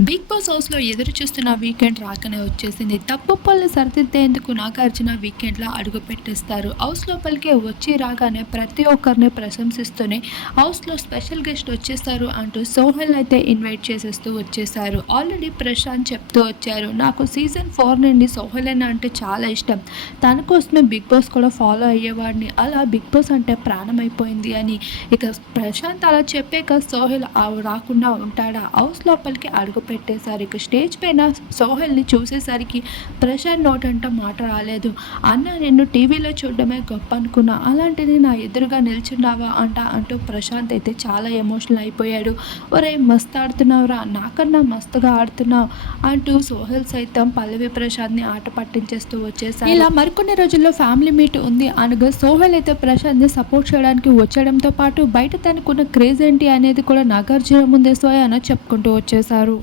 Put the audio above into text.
Big boss హౌస్లో ఎదురు చూస్తున్న వీకెండ్ రాకనే వచ్చేసింది. తప్పు సరిదిద్దేందుకు నాగార్జున వీకెండ్లో అడుగు పెట్టేస్తారు హౌస్ లోపలికి వచ్చి రాగానే ప్రతి ఒక్కరిని ప్రశంసిస్తూనే హౌస్లో స్పెషల్ గెస్ట్ వచ్చేస్తారు అంటూ సోహెల్ అయితే ఇన్వైట్ చేసేస్తూ వచ్చేసారు ఆల్రెడీ ప్రశాంత్ చెప్తూ వచ్చారు నాకు సీజన్ ఫోర్ నుండి సోహెల్ అన్న అంటే చాలా ఇష్టం. తన కోసమే బిగ్ బాస్ కూడా ఫాలో అయ్యేవాడిని. అలా బిగ్ బాస్ అంటే ప్రాణం అయిపోయింది అని. ఇక ప్రశాంత్ అలా చెప్పాక సోహెల్ రాకుండా ఉంటాడా? హౌస్ లోపలికి అడుగు పెట్టేశారు ఇక స్టేజ్ పైన సోహెల్ని చూసేసరికి ప్రశాంత్ నోటంట మాట రాలేదు. అన్న నిన్ను టీవీలో చూడడమే గొప్ప అనుకున్నా. అలాంటిది నా ఎదురుగా నిల్చున్నావా అంట అంటూ ప్రశాంత్ అయితే చాలా ఎమోషనల్ అయిపోయాడు. ఒరే మస్తు ఆడుతున్నావురా. నాకన్నా మస్తుగా ఆడుతున్నావు. అంటూ సోహెల్ సైతం పల్లవి ప్రశాంత్ని ఆట పట్టించేస్తూ వచ్చేసారు ఇలా మరికొన్ని రోజుల్లో ఫ్యామిలీ మీట్ ఉంది అనగా సోహెల్ అయితే ప్రశాంత్ని సపోర్ట్ చేయడానికి వచ్చేయడంతో పాటు బయట తనకున్న క్రేజ్ ఏంటి అనేది కూడా నాగార్జున ముందే స్వయాన చెప్పుకుంటూ వచ్చేసారు